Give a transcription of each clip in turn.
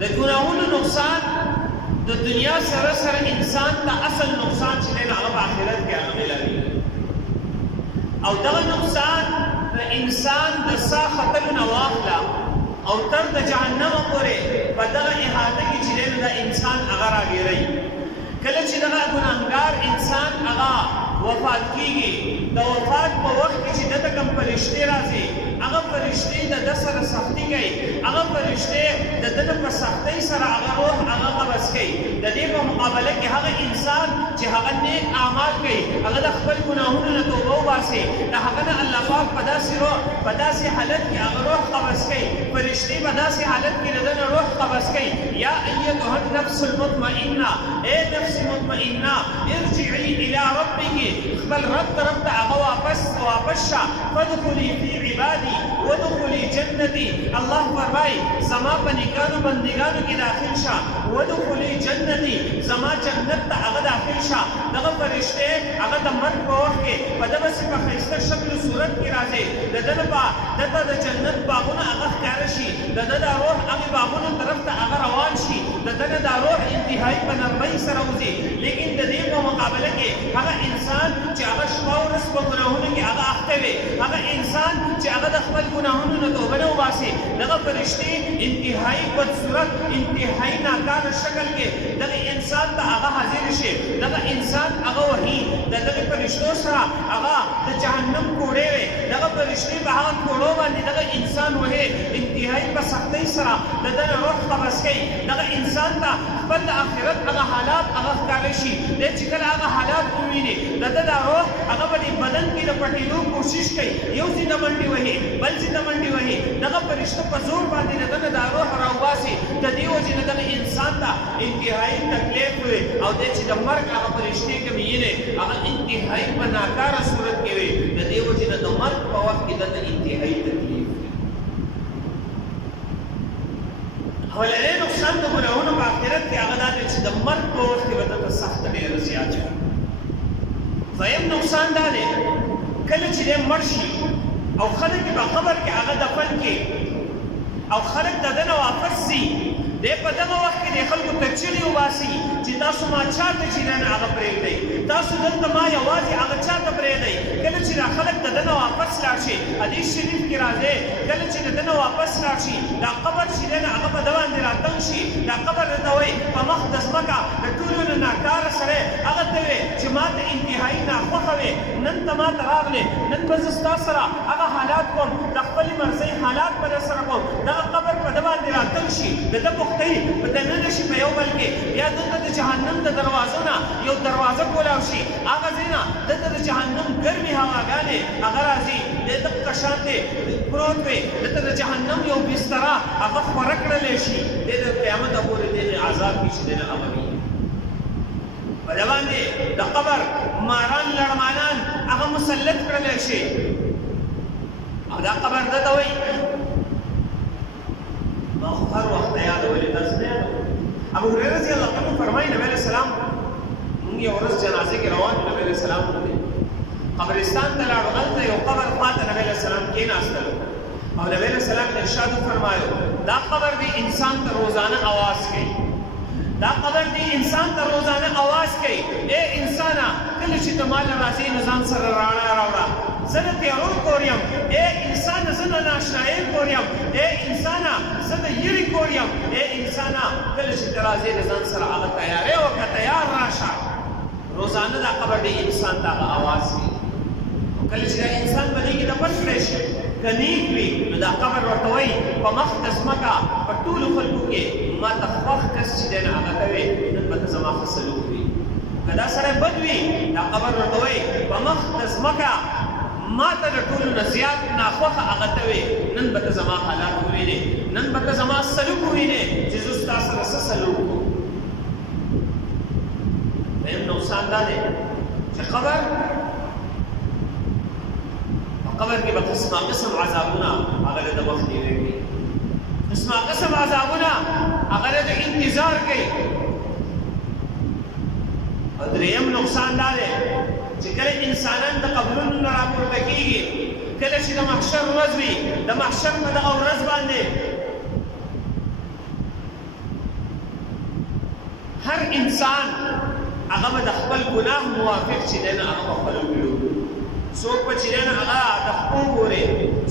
د ګناهونو نقصان د دنیا سره سره انسان ته اصل نقصان چې دی هغه په آخرت کې هغه ملاوي او دغه نقصان د انسان د سا ختلو نه واخله او تر د جهنم پورې په دغه احاطه کې چې دی د انسان هغه راګیری کله چې دغه ګناهګار انسان هغه وفات کیږي د وفات په وخت کې چې دته کوم فرشتې راځي هغه فرشتې د سره سختي کوي هغه فرشتې د دنه په سختۍ سره هغه روح هغه قبض کوي د دې په مقابله کې هغه انسان چې هغه نیک اعمال کوي هغه د خپل ګناهونو نه توبه وباسي د هغه نه الله پاک په داسې روح په داسې حالت کې هغه روح قبض کوي فرشتې په داسې حالت کې د دنه روح قبض کوي یا ایتها النفس المطمئنه اے نفس مطمئنه ارجعي الى ربك خپل رب طرف ته هغه واپس شه فادخلي في عبادي وادخلي جنتي الله فرمای زما په نیکانو بندګانو کې داخل شه وادخلي جنتي زما جنت ته هغه داخل شه دغه فرشته هغه د مرګ په وخت کې په دغه څه په ښایسته شکل او صورت کې راځي دغه دته د جنت باغونه هغه ښکاره شي دغه د روح هغه باغونو طرف ته هغه روان شي دغه د روح انتهایی په نرمۍ سره وځي لیکن د دې په مقابله کې هغه انسان چې هغه شپه او ورځ په ګناهونو کې هغه اخته وي هغه انسان چې هغه د خپل ګناهونو نه توبه نه وباسي دغه فرشتې انتهایی بد صورت انتهایی ناکاره شکل کې دغه انسان ته هغه حاضر شي دغه انسان هغه وحي دغه فرشتو سره هغه د جهنم کوړې وي دغه فرشتې په هغه کوړو باندې دغه انسان وحي انتهایی په سختۍ سره دغه روح قبض کوي دغه انسان ته خپل د آخرت هغه حالات هغه ښکاره شي چې کله هغه حالات وویني دغه د روح هغه په بدن کې د پټېدو کوشش کوي یو ځای د منډې وهي بل ځای د منډې وهي دغه فرشته په زور باندې دغه د روح راوباسي د دې وجې نه دغه انسان ته انتهایی تکلیف وي او د چې د مرګ هغه فرشتې کومې یې هغه انتهایی په ناکاره صورت کې وي د دې وجې نه د مرګ په وخت کې دغه انتهایی تکلیف اولنی نقصان د ګناهونو په آخرت کې هغه دا دی چې د مرګ په وخت کې به دته سخت ډېر زیات وي دویم نقصان دا دی کله چې دی مړ شي او خلک په قبر کې هغه دفن کې او خلک د ده نه واپس ځي دی په دغه وخت کې د خلکو ته چغې وباسي چې تاسو ما چاته چې دی نه هغه پرېږدئ تاسو دلته ما یوازې هغه چاته پرېږدئ کله چې دا خلک د ده نه واپس لاړ شي حدیث شریف کې راځي کله چې د ده نه واپس لاړ شي دا قبر چې دی نه هغه په ده باندې راتنګ شي دا قبر ته وایي په مخ د ځمکه د ټولو نه ناکاره سړی هغه ته وایي چې ما ته انتهایي ناخوښه وې نن ته ما ته راغلې نن به زه ستا سره هغه حالات کوم د خپلې مرضۍ حالات به در سره کوم دغه قبر په ده باندې راتنګ شي د ده پوښتنې په دننه شي په یو بل کې بیا دلته د جهنم د دروازو نه یو دروازه کولاو شي هغه ځای نه دلته د جهنم ګرمې هواګانې هغه راځي د دغه شان دی پروت وي دلته د جهنم یو بستره هغه خوره کړلی شي د قیامته پورې دغې عذاب کې چې دی نه هغه وي په ده باندې د قبر ماران لړمانان هغه مسلط کړلی شي او دا قبر ده ته وایي ما خو هر وخت یاد ولې تاسو نه ابو هريره رضی الله عنه فرمایي نبی علیہ السلام موږ یو ورځ جنازه کې روان نبی علیہ السلام قبرستان ته لاړو هلته یو قبر خواته نبی علیہ السلام کېناستلو او نبی علیہ السلام ارشاد فرمایو دا قبر دی انسان ته روزانه आवाज کوي دا قبر دی انسان ته روزانه आवाज کوي اے انسانا کله چې ته مال راځي نو ځان سره راوړه زه د تیارو کور یم اے انسان زه د ناشنایۍ کور یم اے انسانه زه د یړې کور یم اے انسانه کله چې ته راځې د ځان سره هغه تیاری وکړه تیار راشه روزانه دا قبر دی انسان ته هغه आवाज کوي کله چې دا انسان په دې کې دفن کړی شي که نیک وي نو دا قبر ورته وایي په مخ د ځمکه په ټولو خلکو کې ما ته خوښ کس چې دی نه هغه ته وي نن به ته زما ښه سلوک وي که دا سړی بد وي دا قبر ورته وایي په مخ د ځمکه ما ته د ټولو نه زیات ناخوښه هغه ته وي نن به ته زما حالات ووینې نن به ته زما سلوک ووینې چې زه ستا سره څه سلوک کوم دویم نقصان دا دی چې قبر قبر کې به قسمه قسم عذابونه هغه د وخت تېروي قسمه قسم عذابونه هغه د انتظار کوي او دریم نقصان دا دی چې کله انسانان د قبرونو نه راپورته کېږي کله چې د محشر ورځ وي د محشر په دغه ورځ باندې هر انسان هغه به د خپل ګناه موافق چې دی نه هغه به خپلو کړو څوک به چې دی نه هغه د خپو ګورې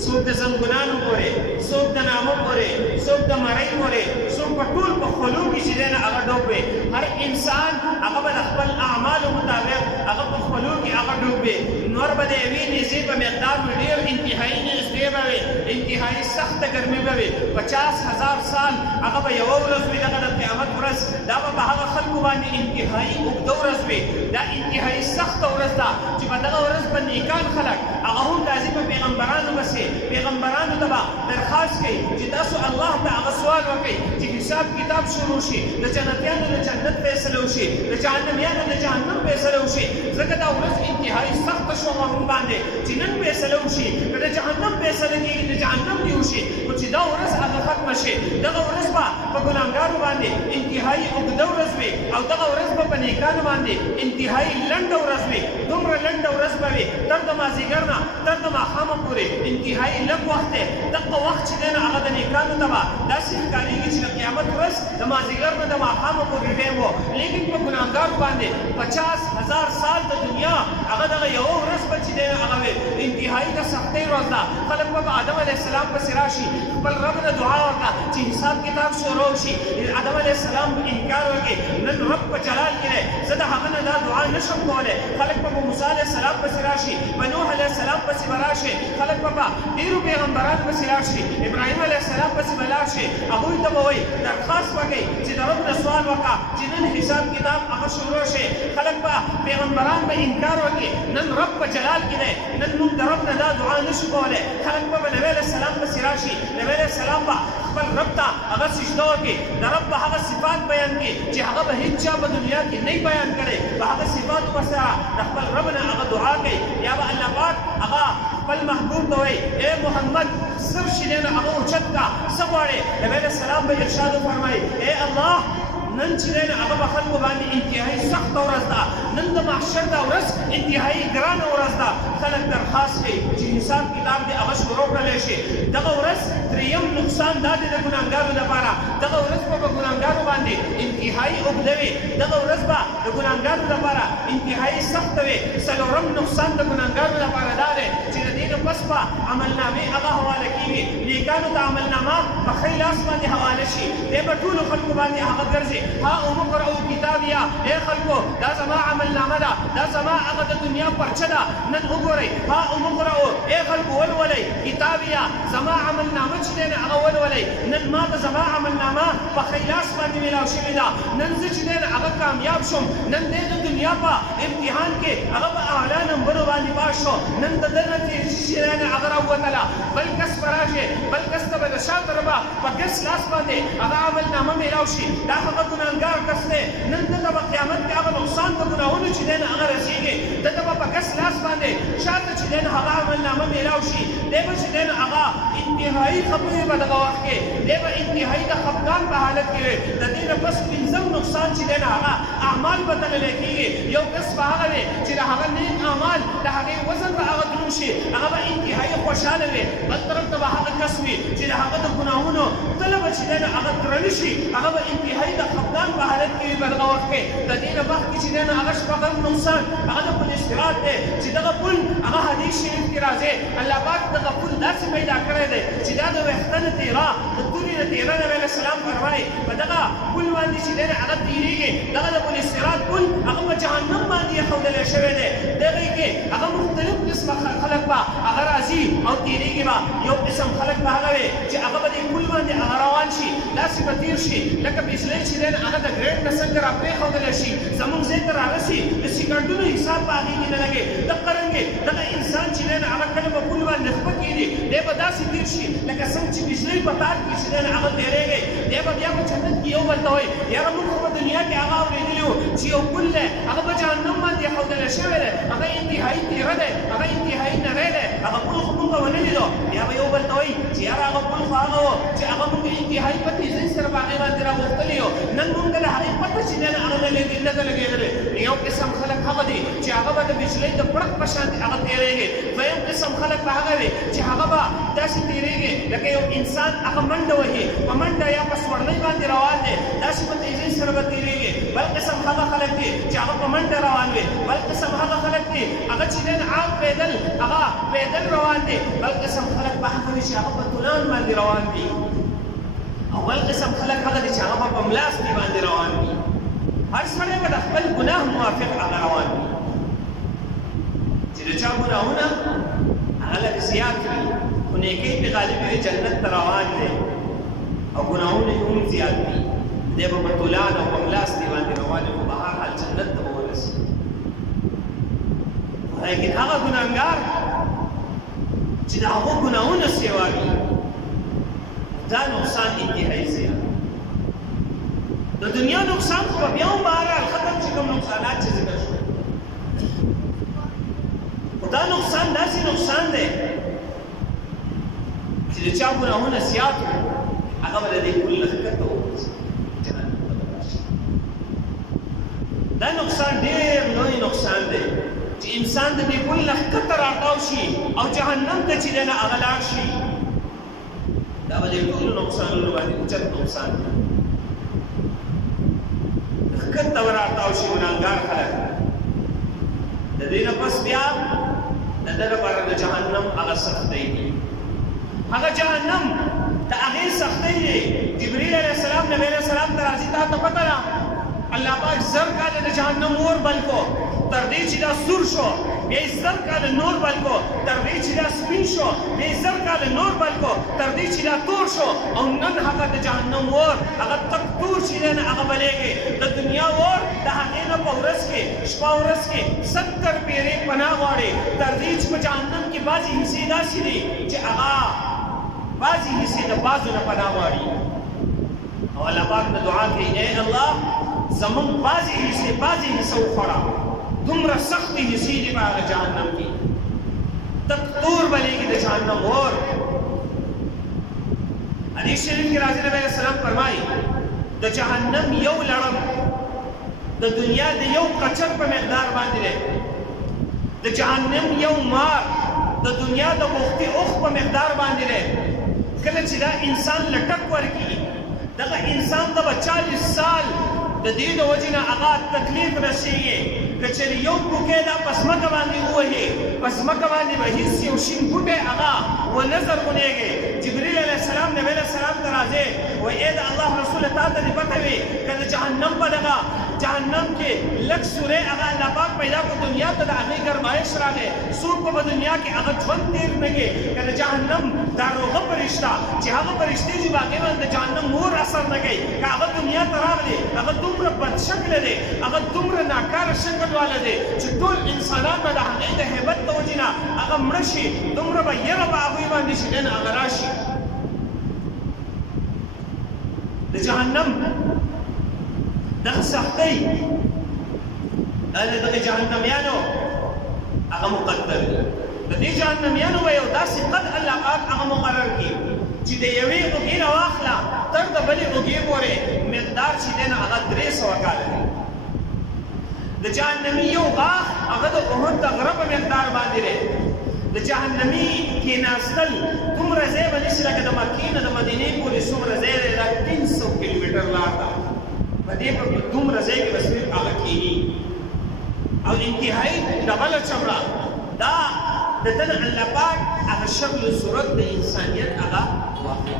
څوک د زنګونانو ګورې څوک د نامه ګورې څوک د مرۍ ګورې څوک په ټول په خولو کې چې دی نه هغه ډوب وي هر انسان هغه به د خپل اعمالو مطابق هغه په خولو کې هغه ډوب وي نور به د یوې نیزې په مقدار ډېر انتهایي نږدې به وي انتهایي سخته ګرمي به وي 50,000 سال هغه به یوه ورځ وي دغه د قیامت ورځ دا به په هغه خلکو باندې انتهایي اوږده ورځ وي دا انتهایي سخته ورځ ده چې په دغه ورځ به نیکان خلک هغه هم راځي په پیغمبرانو پسې پیغمبرانو ته به درخواست کوي چې تاسو الله ته هغه سوال وکړئ چې حساب کتاب شروع شي د جنتیانو د جنت فیصله وشي د جهنمیانو د جهنم فیصله وشي ځکه دا ورځ انتهایي سخته شوه هغوی باندې چې نن فیصله وشي که د جهنم فیصله کېږي د جهنم دې وشي خو چې دا ورځ هغه ختمه شي دغه ورځ به په ګناهګارو باندې انتهایي اوږده ورځ وي او دغه ورځ به په نیکانو باندې انتهایي لنډه ورځ وي دومره لنډه ورځ به وي تر د مازدیګر نه تر د ماښامه پورې انتهایي لږ وخت دی دغه وخت چې دی نو هغه د نیکانو ته به داسې ښکارېږي چې د قیامت ورځ د مازدیګر نه د ماښامه پورې ټایم و لیکن په ګناهګارو باندې 50,000 سال د دنیا هغه دغه یوه ورځ به چې دی نو هغه وي انتهایي د سختۍ ورځ ده خلک به آدم علیه السلام پسې راشي خپل رب نه دعا وکړه چې حساب کتاب شروع شي آدم علیه السلام انکار وکړي نن رب په جلال کې دی زه د هغه نه دا دعا نشم کولی خلک به په موسی علیه السلام پسې راشي په نوح علیه السلام پسې به راشي خلک به په ډېرو پیغمبرانو پسې راشي ابراهیم علیه السلام پسې به لاړ شي هغوی ته به وایي درخواست وکړئ چې د رب نه سوال وکړه چې نن حساب کتاب هغه شروع شي خلک به پیغمبران به انکار وکړي نن رب په جلال کې دی نن موږ د رب نه دا دعا نشو کولی خلک به نبی علیه السلام پسې راشي نبی علیه السلام به خپل رب ته هغه سجده وکړي د رب به هغه صفات بیان کړي چې هغه به هېڅ چا په دنیا کې نه بیان کړی په هغه صفاتو به سره د خپل رب نه هغه دعا کوي یا به الله پاک هغه خپل محبوب ته وایي ای محمد سر چې دی نو هغه اوچت کړه څه غواړې نبی علیه السلام به ارشاد وفرمایي ای الله نن چې دی نو هغه به خلکو باندې انتهایي سخته ورځ ده نن د محشر دا ورځ انتهایي ګرانه ورځ ده خلک درخواست کوي چې حساب کتاب دې هغه شروع کړلی شي دغه ورځ دریم نقصان دا دی د ګناهګارو لپاره دغه ورځ به په ګناهګارو باندې انتهایي اوږده وي دغه ورځ به د ګناهګارو لپاره انتهایي سخته وي څلورم نقصان د ګناهګارو لپاره دا دی چې د دې نه پس به عملنامې هغه حواله کېږي نیکانو ته عملنامه په ښی لاس باندې حواله شي دی به ټولو خلکو باندې هغه ګرځي ها امقرؤ کتابیه ای خلکو دا زما عملنامه ده دا زما هغه د دنیا پرچه ده نن وګورئ ها امقرؤ ای خلکو ولولئ کتابیه زما عملنامه چې دی هغه ولولئ نن ما ته زما عملنامه په ښی لاس باندې میلاو شوې ده نن زه چې دی هغه کامیاب شوم نن دی د دنیا په امتحان کې هغه په اعلی نمبرو باندې پاس شو نن د ده نه چې دی هغه راووتله بل کس به راشي بل کس ته به د شا طرفه په ګس لاس باندې هغه عملنامه میلاو شي دا هغه ګناهګار کس دی نن دته به قیامت کې هغه نقصان د ګناهونو چې دی هغه رسېږي دته به په ګس لاس باندې شاته چې دی هغه عملنامه میلاو شي دی به چې دی هغه انتهایي خبرې به دغه وخت کې دی به انتهایي د خفګان په حالت کې وي د دې نه پس پنځم نقصان چې دی هغه اعمال به تللی کېږي یو کس به هغه دی چې د هغه نیک اعمال د هغې وزن به هغه دروند شي هغه به انتهایي خوشحاله وي بل طرف ته به هغه کس وي چې د هغه د ګناهونو تله به چې دی هغه درنه شي هغه به انتهایي د خفګان په حالت کې وي په دغه وخت کې د دې نه مخکې چې دی هغه شپږم نقصان هغه د پل صراط دی چې دغه پل هغه حدیث شریف کې راځي الله پاک دغه پل داسې پیدا کړی دی چې دا د ویښته نه تېره د تورې نه تېره نبی علیه السلام فرمایي په دغه پل باندې چې دی هغه تېرېږي دغه د پل صراط پل هغه په جهنم باندې ایښودلی شوی دی دغې کې هغه مختلف قسمه خلک به هغه راځي او تېرېږي به یو قسم خلک به هغه وي چې هغه به دې پل باندې هغه روان شي داسې به تېر شي لکه بجلۍ چې دی هغه د ګریډ نه څنګه را پرېښودلی شي زموږ ځای ته رارسي د سیکنډونو حساب په هغې کې نه لګي دغه رنګې دغه انسان چې دی هغه کله به پل باندې خپه کېږي دی به داسې تېر شي لکه څنګه چې بجلۍ په تار کې چې دی هغه تېرېږي دی به بیا په جنت کې یو بل ته وایي یاره موږ خو په دنیا کې هغه اورېدلي وو چې یو پل دی هغه په جهنم باندې ایښودلی شوی دی هغه انتهایي تېره دی هغه انتهایي نری دی هغه پل خو موږ ونه لیدو بیا به یو بل ته وایي چې یاره هغه پل خو هغه و چې هغه موږ انتهایي په تیزۍ سره په هغې باندې راغوښتلي یو نن موږ د هغې پته چې دی هغه نه ده لګېدلې یو قسم خلک هغه دي چې هغه به د بجلۍ د پړق په شان هغه تېرېږي دویم قسم خلک به هغه وي چې هغه به داسې تېرېږي لکه یو انسان هغه منډه وهي په منډه یا په سورلۍ باندې روان دی داسې په تیزۍ سره به تېرېږي بل قسم هغه خلک دي چې هغه په منډه روان وي، بل قسم هغه خلک دي هغه چې نن عام پیدل روان دي، بل قسم خلک به هغه دي چې هغه په تولان باندې روان دي، او بل قسم خلک هغه دي چې هغه په ملاستي باندې روان دي. هر سړی به د خپل ګناه موافق هغه روان دي چې د چا ګناهونه هغه لږ زیات وي خو نیکۍ پې غالب وي، جنت ته روان دی، او ګناهونه یې هم زیات دي، دی به په تولان او په ملاستي باندې روان وي، خو به هر حال جنت ته به ورسي. لیکن هغه ګناهګار چې د هغو ګناهونه سیوا وي دا نقصان انتهایی زیات. د دنیا نقصان خو به بیا هم بهرحال ختم چې کوم نقصانات چې ذکر شول، خو دا نقصان داسې نقصان دی چې د چا ګناهونه زیات وي هغه به د دې کل نه ښکته وګرځي، جهنم ته به راشي. دا نقصان ډېر لوی نقصان دی چې انسان د دې کل نه ښکته راتاو شي او جهنم ته چې دی نه هغه لاړ شي. دا به د ټولو نقصانونو باندې اوچت نقصان دی. ښکته به راتاو شي ګناهګار خلک، د دې نه پس بیا د ده لپاره د جهنم هغه سختۍ دي، هغه جهنم د هغې سختۍ دی. جبریل علیه السلام نبی علیه السلام ته راځي، تا ته پته ده الله پاک زر کاله د جهنم اور بل کو تر دې چې دا سور شو، بیا یې زر کاله نور بل کو تر دې چې دا سپین شو، بیا یې زر کاله نور بل کو تر دې چې دا تور شو، او نن هغه د جهنم اور هغه تک تور چې دی نه هغه بلیږي. د دنیا اور د هغې نه په ورځ کې شپه ورځ کې 70 پیرې پناه غواړي، تر دې چې په جهنم کې بعضې حصې داسې دي چې هغه بعضې حصې د بعضو نه پناه غواړي، او الله پاک نه دعا کوي ای الله زمونږ بعضې حصه وخوړه، دومره سختې حصې دي په هغه جهنم کې، تک تور بلیږي د جهنم اور. حدیث شریف کې راځي نبی علیه السلام فرمایي د جهنم یو لړم د دنیا د یو کچر په مقدار باندې دی، د جهنم یو مار د دنیا د بوختي اوښ په مقدار باندې دی. کله چې دا انسان لټک ورکړي دغه انسان ته به 40 سال د دې د وجې نه هغه تکلیف رسېږي. که چېرې یو ټوکی دا په ځمکه باندې ووهي، په ځمکه باندې به هېڅ یو شین بوټی هغه ونه زرغونېږي. جبریل علیه السلام نبی علیه السلام ته راځي، وایي ای د الله رسوله تا ته دې پته وي که د جهنم په دغه جهنم کې لږ سورې هغه الله پاک پیدا کړو، دنیا ته د هغې ګرمایش راغی، څوک به په دنیا کې هغه ژوند تېر نه کړي. که د جهنم دا روغه فرشته چې هغه فرشتې چې په هغې باندې د جهنم اور اثر نه کوي، که هغه دنیا ته راغلي هغه دومره بد شکله دی، هغه دومره ناکاره شکل والا دی چې ټول انسانان به د هغې د هیبت د وجې نه هغه مړه شي، دومره به یره په هغوی باندې چې نن هغه راشي. د جهنم دغه سختۍ دا د دغه جهنمیانو هغه مقدر دی. د دې جهنمیانو به یو داسې قد الله پاک هغه مقرر کړي چې د یوې اوږې نه واخله تر د بلې اوږې پورې مقدار چې دی نه هغه 300 کاله دی. د جهنمي یو غاښ هغه د احد د غره په مقدار باندې دی. د جهنمي کېناستل دومره ځای به نشي لکه د مکې نه د مدینې پورې څومره ځای دی، دا 300 کیلومتر لار ده. په دې په دومره ځای کې به صرف هغه کښېني، او انتهایي ډبله چمړه دا د ده نه الله پاک هغه شکل و صورت د انسانیت هغه واخلي.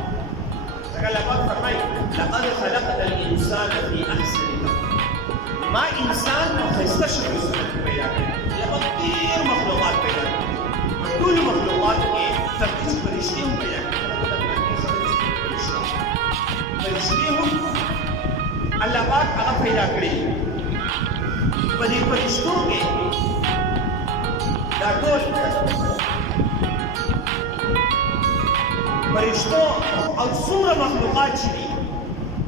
ځکه الله پاک فرمایي لقد خلقنا الانسان فی احسن تقویم، ما انسان په ښایسته شکل و صورت کې پیدا کړی. الله پاک ډېر مخلوقات پیدا کړي، په ټولو مخلوقاتو کې تر دې چې فرشتې هم پیدا کړي، فرشتې هم الله پاک هغه پیدا کړي. په دې فرشتو کې دا ټول فرشتو او څومره مخلوقات چې دي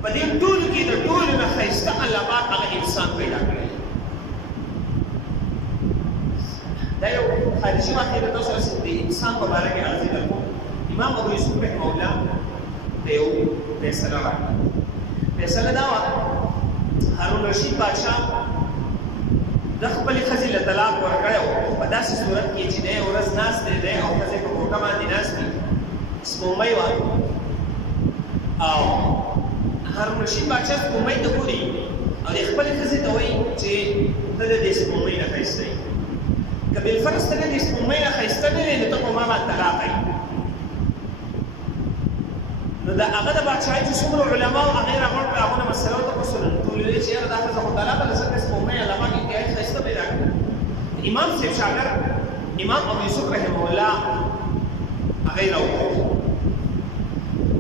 په دې ټولو کې د ټولو نه ښایسته الله پاک هغه انسان پیدا کړی. دا یو خارجي واقعه ده، تاسو سره د انسان په باره کې عرض کوم. امام ابو یوسف رحمه الله ته یو فیصله راکړه. فیصله دا وه هارون رشید بادشاه د خپلې ښځې له طلاق ورکړی و، په داسې صورت کې چې دی ورځ ناست دی او ښځې په کوټه باندې ناست دي، سپوږمۍ وه، او هارون رشید بادشاه سپوږمۍ ته ګوري او د خپلې ښځې ته وایي چې ته د دې سپوږمۍ نه ښایسته یې. که بالفرض ته د دې سپوږمۍ نه ښایسته نه وې نو ته په ما باندې طلاق یې. نو د هغه د بادشاهۍ چې څومره علما او هغې راغونډ کړه هغونه مسله وتپوسله نو ټول ویل چې یاره دا ښځه خو طلاقه ده ځکه سپوږمۍ الله پاک انتهایي ښایسته پیدا کړه. امام صاحب شاګرد امام ابو یوسف رحمه الله هغې راوغوښت.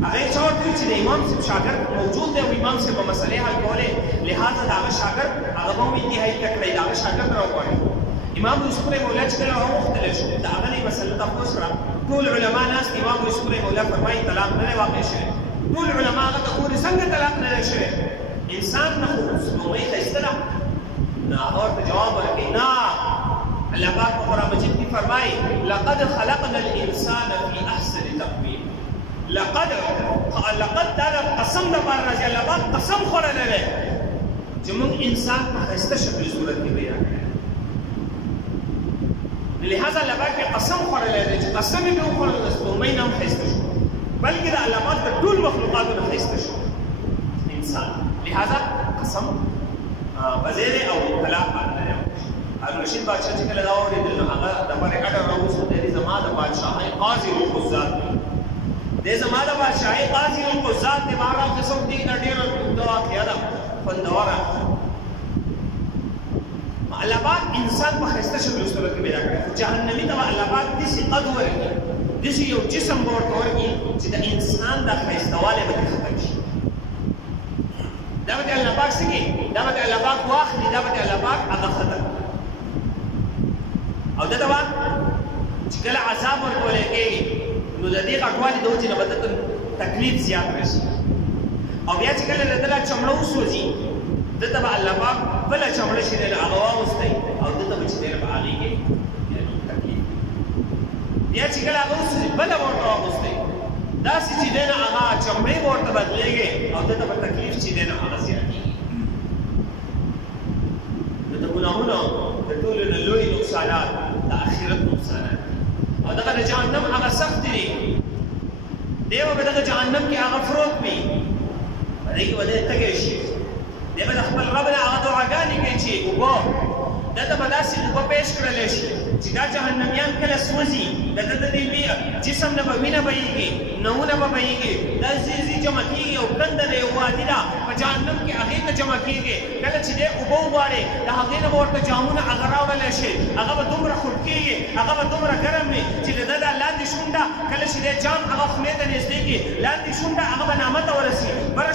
هغې چا ورته ویل چې د امام صاحب شاګرد موجود دی او امام صاحب به مسلې حل کولې، لهذا د هغه شاګرد هغه به هم انتهایي زده کړی، د هغه شاګرد راوغواړي. امام یوسف رحمه الله چې کله راوغوښتلی شو د هغه نه یې مسله تپوس کړه. ټول علما ناست امام یوسف رحمه الله فرمایي طلاق نه دی واقع شوی. ټول علما هغه ته ګوري څنګه طلاق نه دی شوی، انسان نه خو سپوږمۍ ښایسته ده. نو هغه ورته جواب ورکوي نه، الله پاک په قرآن مجید کې فرمایي لقد خلقنا الانسان فی احسن تقویم. لقد دا د قسم دپاره راځي، الله پاک قسم خوړلی دی چې موږ انسان په ښایسته شکل صورت کې پیدا کړی. لهذا الله پاک یې قسم خوړلی دی چې قسم یې پرې وخوړل د سپوږمۍ نه هم ښایسته شو، بلکې د الله پاک د ټول مخلوقاتو نه ښایسته شو انسان. لهذا قسم وځای دی او طلاق باندې دی. هارون رشید بادشاه چې کله دا واورېدل نو هغه دپاره اډر راووست، دی زما د بادشاهۍ قاضي القضات دی، دی زما د بادشاهۍ قاضي القضات دی. بهرحال قسم دې دا ډېره اوږده واقعه ده، خوندوره. الله پاک انسان په ښایسته شکل صورت کې پیدا کړی، خو جهنمي ته به الله پاک داسې قد ورکړي، داسې یو جسم به ورته ورکړي چې د انسان دا ښایستهوالی به ترې ختم شي. دا به الله پاک څه کوي؟ دا به الله پاک واخلي، دا به الله پاک هغه ختم. او دا به چې کله عذاب ورکولی کېږي نو د دې غټوالي د وجې نه به ته تکلیف زیات راشي. او بیا چې کله د ده لا چمړه وسوځي ده ته به الله پاک بله چمړه چې دی نو هغه واغوستی او ده ته به چې دی په هغې کې تکلیف. بیا چې کله هغه وسوځي بله به ورته واغوستی، داسې چې دی نو هغه چمړې به ورته بدلېږي او ده ته به تکلیف چې دی نو هغه زیاتېږي. نو د ګناهونو د ټولو نه لوی نقصانات د آخرت نقصانات او دغه د جهنم هغه سخت دي. دی به دغه جهنم کې هغه فروت وي، په دې کې به دی تږی شي، دی به د خپل رب نه هغه دعاګانې کوي چې اوبه ده ته به داسې اوبه پیش کړلی شي چې دا جهنمیان کله سوځي د ده د دې جسم نه به وینه بهیږي، نوونه به بهیږي، دا ځي جمع کېږي او کنده ده یو وادي ده په جهنم کې هغې ته جمع کېږي. کله چې دی اوبه وغواړي د هغې نه به ورته جامونه هغه راوړلی شي، هغه به دومره خوږ کېږي، هغه به دومره ګرم وي چې د ده دا لاندې شونډه کله چې دی جام هغه خولې ته نږدې کړي لاندې شونډه هغه به نامه ته ورسي، بره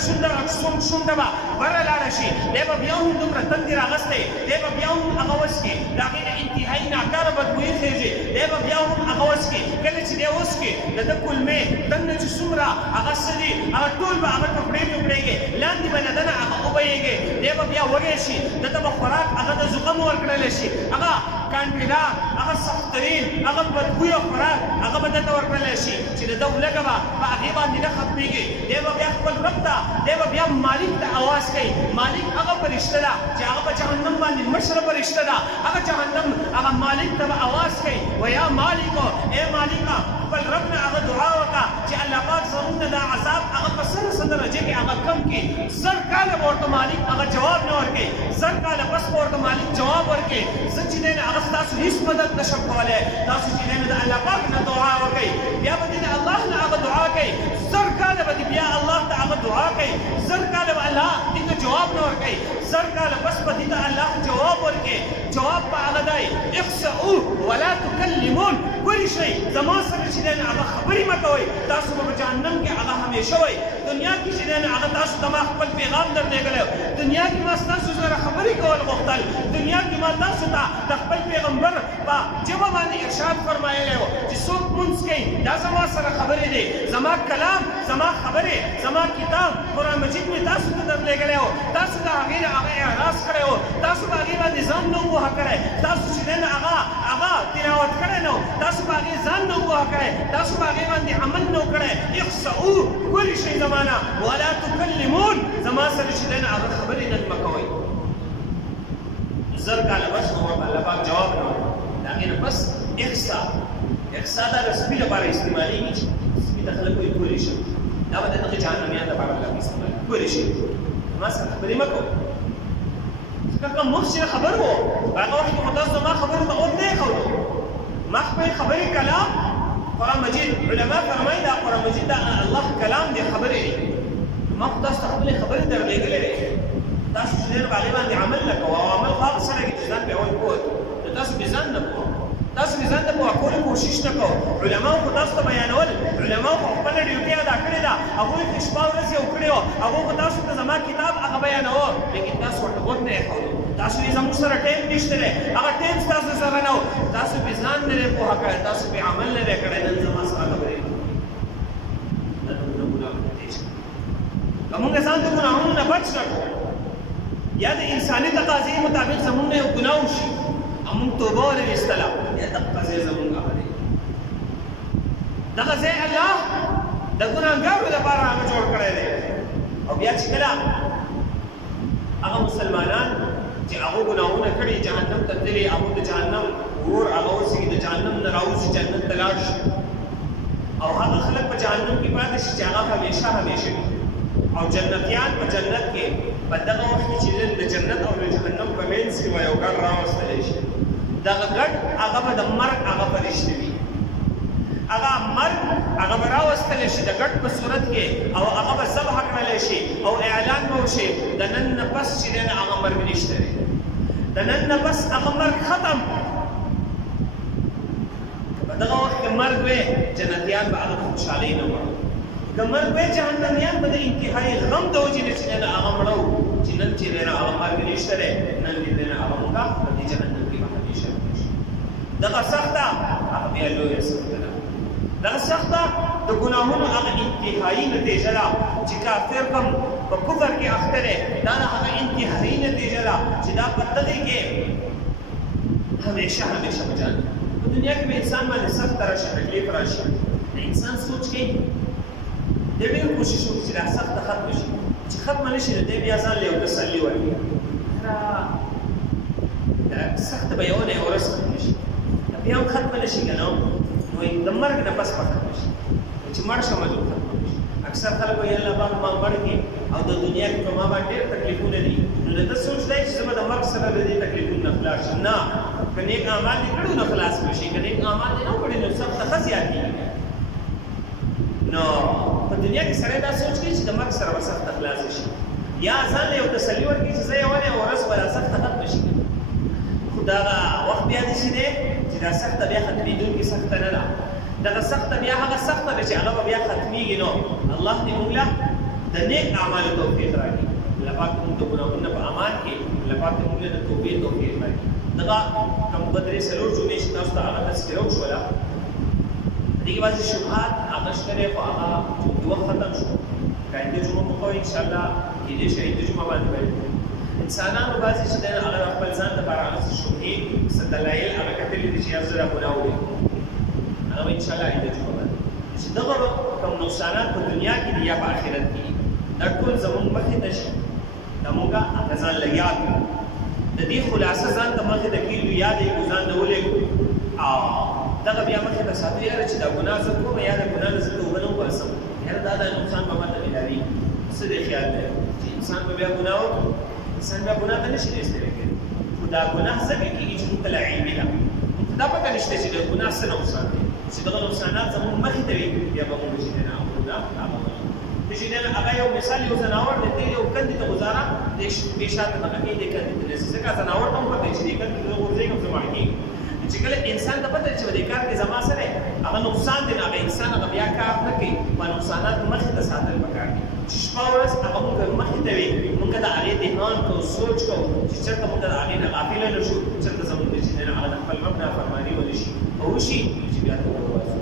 شونډه به بره لاړه شي، دی به بیا هم دومره تندې راغستی، دی به بیا هم هغه وڅکي، د هغې نه انتهایي ناکاره بدبویي خېږي، دی به بیا هم هغه وڅکي. کله چې دی وڅکي د ده کلمې دننه چې څومره هغه څه دي هغه ټول به هغه ټوکړې ټوکړېږي، لاندې به له دنه هغه وبهیږي، دی به بیا وږی شي، ده ته به خوراک هغه د زغم ورکړلی شي، هغه کانټیدار هغه سختترین هغه بدبویه خوراک هغه به ده ته ورکړلی شي چې د ده ولږه به په هغې باندې نه ختمېږي. دی به بیا خپل رب ته دی به بیا مالک ته اواز کوي. مالک هغه فرشته ده چې هغه په جهنم باندې مشره فرشته ده، هغه جهنم هغه مالک ته به اواز کوي ویا مالکو ای مالکه خپل رب نه هغه دعا وکړه چې الله پاک زموږ نه دا عذاب هغه په څه درجه کې هغه کم کړي. 100 کاله به ورته مالک هغه جواب نه ورکوي، 100 کاله بس به ورته مالک جواب ورکوي زه چې دی نه هغه ستاسو هېڅ مدد نه شم کولی، تاسو چې دی نه د الله پاک نه دعا وکړئ، بیا به دې د الله نه هغه دعا کوي، 100 کاله به دې بیا الله ته هغه دعا کوي، 100 کاله به الله دې ته جواب نه ورکوي، 100 کاله بس به دې ته الله جواب ورکوي. جواب به هغه دی اخسئوا ولا تکلمون، ولې شئ زما سره چې دی نه هغه خبرې مه کوئ، تاسو به په جهنم کې هغه همیشه وئ. دنیا کې چې دی نه هغه تاسو ته ما خپل پیغام درلېږلی، دنیا کې ما ستاسو سره خبرې کول غوښتل، دنیا کې ما تاسو ته د خپل پیغمبر په ژبه باندې ارشاد فرمایلی و چې څوک لمونځ کوي دا زما سره خبرې دی، زما کلام زما خبرې زما کتاب قرآن مجید مې تاسو ته درلېږلی و، تاسو د هغې نه هغه اعراض کړی و، تاسو په هغې باندې ځان نه ووهه کړی، تاسو چې دی نه هغه تلاوت کړی نه و، تاسو په هغې ځان نه ووهه کړی، تاسو په هغې باندې عمل نه و کړی. اخسئوا ولې شئ زما نه ولا تکلمون، زما سره چې دی نه هغه خبرې نه مه کوئ. 100 کاله بس به ورته الله پاک جواب نه ورکړي. د هغې نه بس احسا دا د سپي لپاره استعمالېږي چې سپي ته خلک وایي کولی شي، دا به د دغه جهنمیان لپاره الله استعمالېږي. کولی شي ما سره خبرې مه کوئ، که موږ چې خبر وو هغه وخت کې تاسو ما خبرو ته اور نه خو ما خپل خبرې کلام قرآن مجید علما فرمایي دا قرآن مجید دا الله کلام دی خبرې ما تاسو خپل خبرې درلېږلې تاسو چې ډېر باندې باندې عمل وکړو او عمل خاص سره کې ځان به اول کوو تاسو به ځان نه کوو تاسو به ځان ته کول کوشش نه کوو علما خو تاسو ته بیانول علما خو خپل ډیوټي ادا کړې ده هغوی کې شپه ورځ یو کړی وو هغو خو تاسو ته زما کتاب هغه بیانوه لیکن تاسو ورته غوږ نه ایښودو تاسو یې زموږ سره ټایم نشته دی هغه ټایم ستاسو سره نه و تاسو به ځان نه دی پوهه کړی تاسو به عمل نه دی کړی نن زما سره خبرې که مونږ ځان د ګناهونو نه بچ نه کړو یا د انساني تقاضې مطابق زمونږ نه یو ګناه وشي او مونږ توبه ولې ویستله یا دغه ځای زمونږ هغه دی دغه ځای الله د ګناهګارو لپاره هغه جوړ کړی دی او بیا چې کله هغه مسلمانان چې هغه ګناهونه کړي جهنم ته تللي هغه د جهنم اور هغه ورسېږي د جهنم نه راوځي جنت ته لاړ شي او هغه خلک په جهنم کې پاتې شي چې هغه همیشه همیشه وي او جنتیان په جنت کې په دغه وخت کې چې د جنت او د جهنم په منځ کې به یو ګډ راوستلی شي دغه ګډ هغه به د مرګ هغه فرشته وي هغه مرګ هغه به راوستلی شي د ګډ په صورت کې او هغه به ذبح کړلی شي او اعلان به وشي د نن نه پس چې دی نه هغه مرګ نشته دی د نن نه پس هغه مرګ ختم په دغه وخت کې مرګ وی جنتیان به هغه خوشحالۍ نه وړو که مرګ وی جهنمیان به د انتهایي غم د وجې نه چې دی نه هغه مړه وو چې نن چې دی نه هغه مرګ نشته دی نن چې دی نه هغه مونږه په دې جهنم کې به همیشه شي دغه سخته هغه بیا لویه سخته ده دغه سخته د ګناهونو هغه انتهایي نتیجه ده چې کافر کوم په کفر کې اخته دی دا د هغه انتهایي نتیجه ده چې دا په دغې کې همیشه همیشه به جان په دنیا کې به انسان باندې سخت راشي تکلیف راشي د انسان سوچ کوي د ډېر کوشش وکړي چې دا سخته ختمه شي چې ختمه نه شي نو دی بیا ځان له یو تسلي ورکړي دا سخته به یوه نه یوه ورځ ختمه شي بیا هم ختمه نه شي که نه نو د مرګ نه پس به ختمه شي چې مړ شم جو ختمه شي اکثر خلک وایي الله پاک ما مړ کړي او د دنیا کې په ما باندې ډېر تکلیفونه دي نو د ده سوچ دی چې زه به د مرګ سره د دې تکلیفونو نه خلاص شم نه که نیک اعمال دې کړي نو خلاص به شي که نیک اعمال دې نه کړي نو سخته ښه زیاتېږي نو په دنیا کې سړی دا سوچ کوي چې د مرګ سره به سخته خلاصه شي یا ځان له یو تسلي ورکړي چې زه یوه نه یوه ورځ به دا سخته ختمه شي خو دغه وخت بیا داسې دی چې دا سخته بیا ختمېدونکې سخته نه ده دغه سخته بیا هغه سخته ده چې هغه به بیا ختمېږي نو الله دې موږ له د نیک اعمالو توفیق راکړي الله پاک موږ د ګناهونو نه په امان کړي الله پاک موږ له د توبې توفیق راکړي دغه کوم بدرې څلور جمعې چې تاسو ته هغه تذکره وشوله دې کې بعضې شبهات هغه شته دی خو هغه وخت ختم شو که آینده جمعه مو کوئ انشاءالله کېدای شي آینده جمعه باندې به انسانانو بعضې چې دی هغه خپل ځان لپاره هغه څه شبهې څه دلایل هغه کتلي دي چې یار زه دا ګناه وکړم هغه به انشاءالله آینده جمعه باندې چې دغه کوم نقصانات په دنیا کې دي یا په آخرت کې دي دا ټول زموږ مخې ته شي دا موږ هغه ځان له یاد کړو د دې خلاصه ځان ته مخې ته کېږو یاد یې ځان ته ولېږو او دغه بیا مخې ته ساتو یاره چې دا ګناه زه کوم یا د ګناه نه زه توبه نه وباسم یاره دا نقصان به ماته ملاوي څه دې خیال دی چې انسان به بیا ګناه وکړي انسان بیا ګناه ته نه شي رسېدلی کېدی خو دا ګناه ځکه کېږي چې موږ ته لا علمي ده موږ ته دا پته نشته چې د ګناه څه نقصان دی چې دغه نقصانات زموږ مخې ته وي بیا به موږ چې دی نه اخلو دا هغه چې دی نه هغه یو مثال یو ځناور دی ته یو کندې ته ګزاره دې شاته دغه کې دې کندې ته رسي ځکه ځناور ته هم پته چې دې کندې ته غورځېږم زه مړ کېږم چې کله انسان ته پته چې دې کار کې زما سره هغه نقصان دی هغه انسان هغه بیا کار نه کوي په نقصانات مخې ته ساتل پکار دي چې شپه ورځ هغه موږ مخې ته وي موږ د هغې دهان کوو سوچ کوو چې چېرته موږ د هغې نه غافله نه شو چېرته زموږ چې دی هغه د خپل رب نافرماني ونه شي او وشي چې بیا ته وباسو